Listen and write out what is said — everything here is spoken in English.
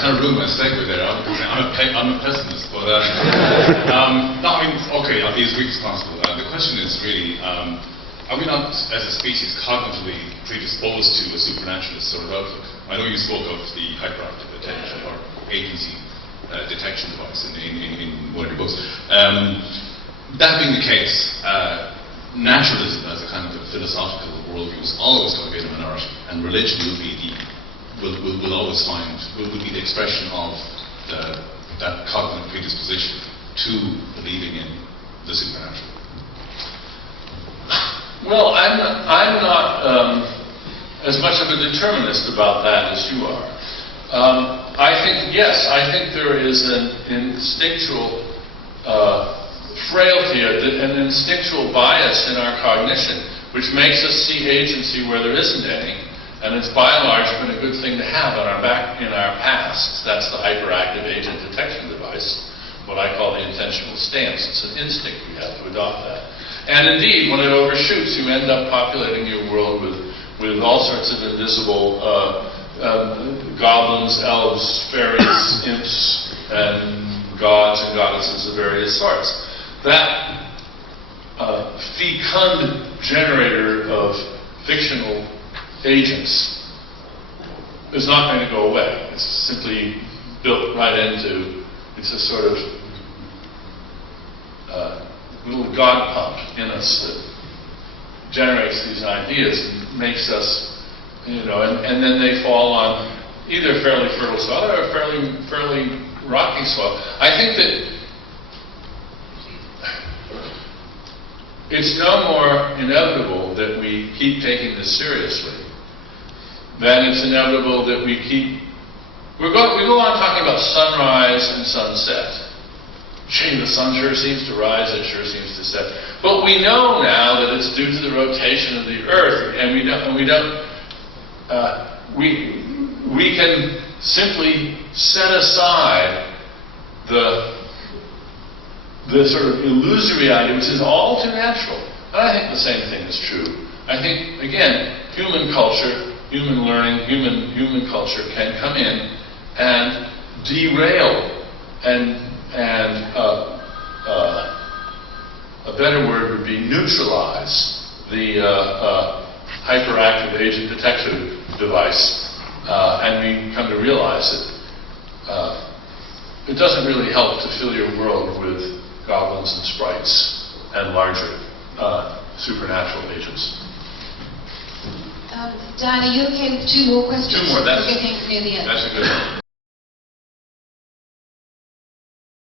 kind of ruined my segue there. I'm a pessimist, but no, I mean, okay, I'll be as brief as possible. The question is really, are we not, as a species, cognitively predisposed to a supernaturalist sort of outlook? I know you spoke of the hyperactive attention or agency detection device in one of your books. That being the case, naturalism as a kind of a philosophical worldview is always going to be in a minority, and religion will always will be the expression of that cognitive predisposition to believing in the supernatural. Well, I'm not as much of a determinist about that as you are. I think, yes, I think there is an instinctual frailty, an instinctual bias in our cognition, which makes us see agency where there isn't any, and it's by and large been a good thing to have in our past. That's the hyperactive agent detection device, what I call the intentional stance. It's an instinct, we have to adopt that. And indeed, when it overshoots, you end up populating your world with all sorts of invisible goblins, elves, fairies, imps, and gods and goddesses of various sorts. That fecund generator of fictional agents is not going to go away. It's simply built right into, it's a sort of little god pump in us that generates these ideas and makes us, and then they fall on either fairly fertile soil or fairly rocky soil. I think that it's no more inevitable that we keep taking this seriously than it's inevitable that we go on talking about sunrise and sunset. Gee, the sun sure seems to rise, it sure seems to set. But we know now that it's due to the rotation of the Earth, and we can simply set aside the sort of illusory idea, which is all too natural. And I think the same thing is true. I think, again, human culture, human learning, human culture can come in and derail and a better word would be neutralise the hyperactive agent detection device, and we come to realize that it doesn't really help to fill your world with goblins and sprites and larger supernatural agents. Diana, you okay with two more questions? Two more, We're getting near the end. That's a good one.